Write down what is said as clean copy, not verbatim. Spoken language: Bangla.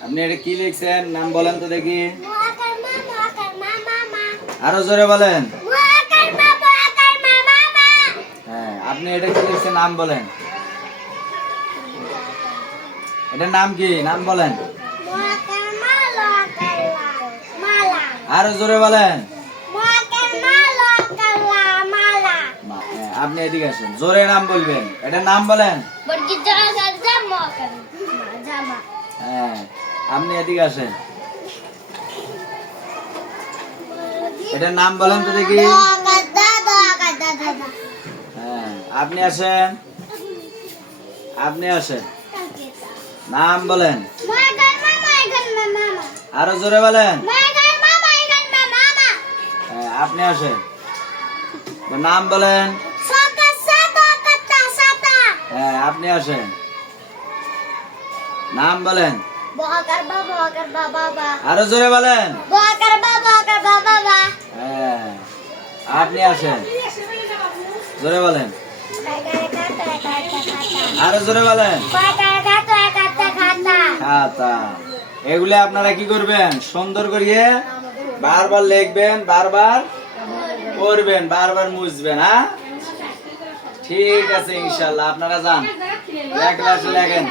আপনি এটা কি লিখছেন নাম বলেন তো দেখি আরো জোরে বলেন হ্যাঁ আপনি এটা কি লিখছেন নাম বলেন এটার নাম কি নাম বলেন আরো জোরে বলেন আপনি এদিকে আসেন জোরে নাম বলবেন এটার নাম বলেন হ্যাঁ আপনি এদিকে আসেন এটার নাম বলেন তো দেখি হ্যাঁ আপনি আসেন নাম বলেন আরো জোরে বলেন হ্যাঁ আপনি আসেন নাম বলেন হ্যাঁ আপনি আসেন নাম বলেন আরো জোরে বলেন হ্যাঁ আপনি আসেন জোরে বলেন আরো জোরে বলেন খাতা এগুলো আপনারা কি করবেন সুন্দর করিয়ে বারবার লিখবেন বারবার করবেন বারবার মুছবেন হ্যাঁ ঠিক আছে ইনশাআল্লাহ আপনারা যান এক ক্লাসে লেখেন